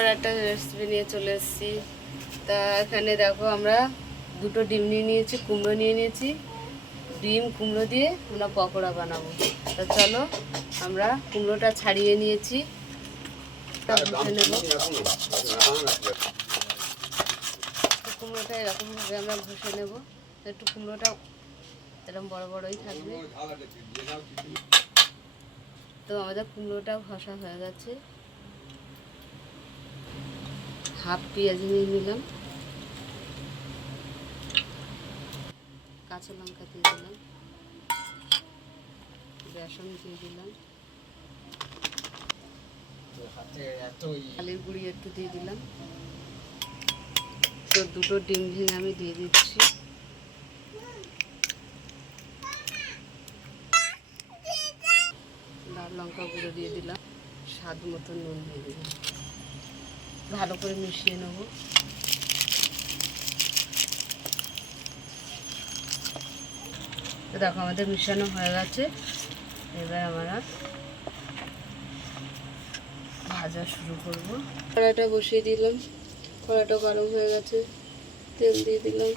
আর একটা রেসিপি নিয়ে চলে এসেছি। তা এখানে দেখো আমরা দুটো ডিম নিয়ে নিয়েছি, কুমড়ো নিয়ে নিয়েছি। ডিম কুমড়ো দিয়ে আমরা পকোড়া বানাবো। তা চলো আমরা কুমড়োটা ছাড়িয়ে নিয়েছি, ভেজে নেব। কুমড়োটা এরকমভাবে আমরা ঘষে নেব। একটু কুমড়োটা এরকম বড় বড়ই থাকবে। তো আমাদের কুমড়োটা ঘষা হয়ে গেছে। হাফ পেঁয়াজ নিয়ে নিলাম, কাঁচা লঙ্কা দিয়ে দিলাম, বেসন দিয়ে দিলাম, চালের গুঁড়ি একটু দিয়ে দিলাম। তো দুটো ডিম ভেঙে আমি দিয়ে দিচ্ছি। লাল লঙ্কা গুঁড়ো দিয়ে দিলাম, স্বাদ মতো নুন দিয়ে দিলাম। ভালো করে মিশিয়ে নেব। তো দেখো আমাদের মিশানো হয়ে গেছে। এবার আমরা ভাজা শুরু করব। কড়াইটা বসিয়ে দিলাম, কড়াইটা গরম হয়ে গেছে, তেল দিয়ে দিলাম।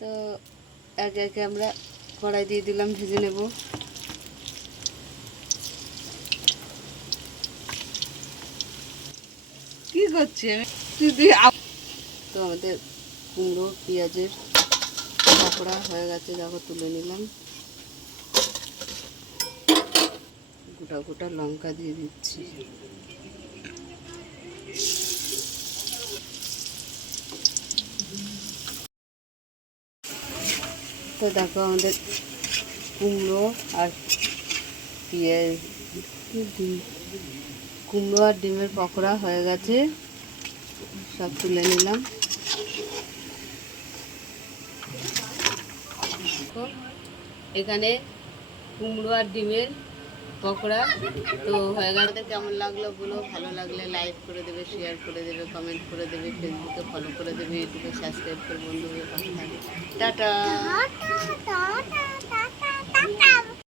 তো একে একে আমরা কড়াই দিয়ে দিলাম, ভেজে নেব। কি করছি আমি? তো আমাদের কুমড়ো পেঁয়াজের পকোড়া হয়ে গেছে, দেখো তুলে নিলাম। গোটা গোটা লঙ্কা দিয়ে দিচ্ছি। তো দেখো আমাদের কুমড়ো আর পেঁয়াজ কুমড়ো আর ডিমের পকোড়া হয়ে গেছে, সব তুলে নিলাম। এখানে কুমড়ো আর ডিমের পকোড়া তো হয়ে গেছে। কেমন লাগলো বলো, ভালো লাগলে লাইক করে দেবে, শেয়ার করে দেবে, কমেন্ট করে দেবে, ফেসবুকে ফলো করে দেবে, ইউটিউবে সাবস্ক্রাইব করে বন্ধুদের পাশে থাকবে। টাটা।